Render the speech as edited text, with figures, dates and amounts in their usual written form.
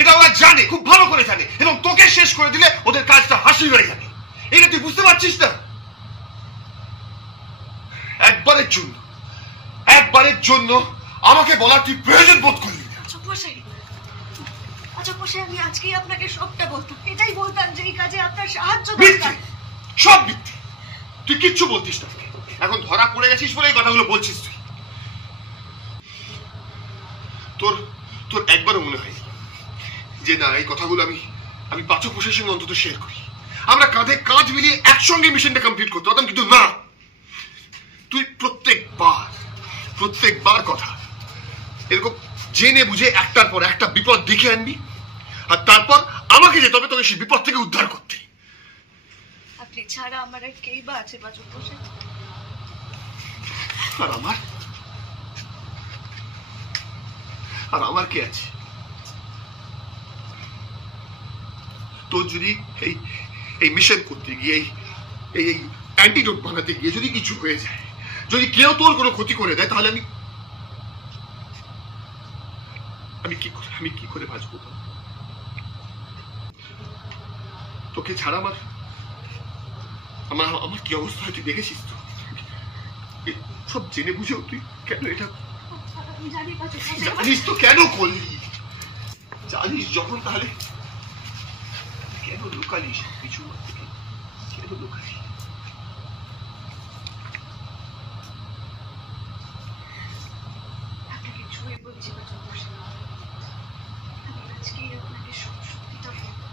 এটা ওরা জানে, খুব ভালো করে জানে, এবং তোকে শেষ করে দিলে ওদের কাজটা হাসিল হয়ে যাবে। এটা তুই বুঝতে পারছিস না? একবারের জন্য আমাকে বলার তুই প্রয়োজন বোধ করলি না। আমি আজকেই আপনাকে সবটা বলতাম, এটাই বলতাম যে এই কাজে আপনার সাহায্য দরকার। সব মিথ্যে, তুই কিচ্ছু বলতিস না। এখন ধরা পড়ে গেছিস বলে এই কথাগুলো বলছিস তুই। তোর একবারও মনে হয় যে না, এই কথাগুলো আমি পাচক মশাইয়ের সঙ্গে অন্তত শেয়ার করি, আমরা কাঁধে কাঁধ মিলিয়ে একসঙ্গে মিশনটা কমপ্লিট করতে পারতাম, কিন্তু না, তুই প্রত্যেকবার কথা এরকম জেনে বুঝে একটার পর একটা বিপদ দেখে আনবি, আর তারপর আমাকে যেতে হবে তোকে সেই বিপদ থেকে উদ্ধার করতে। আপনি ছাড়া আমার আর কেই বা আছে পাচক মশাই? আর আমার কে আছে? তোর যদি এই মিশন করতে গিয়ে, এই অ্যান্টিডোট বানাতে গিয়ে যদি কিছু হয়ে যায়, যদি কেউ তোর কোনো ক্ষতি করে দেয়, তাহলে আমি কি করে বাঁচবো? তোকে ছাড়া আমার কি অবস্থা হয় তুই দেখেছিস তো? সব জেনে বুঝেও তুই কেন এটা জানিস তো? কেন করলি? জানিস যখন, তাহলে কেন লুকালি সবকিছু? কেন লুকালি? আপনাকে ছুঁয়ে বলছি পাচক মশাই, আমি আজকেই আপনাকে সব সত্যিটা বলবো।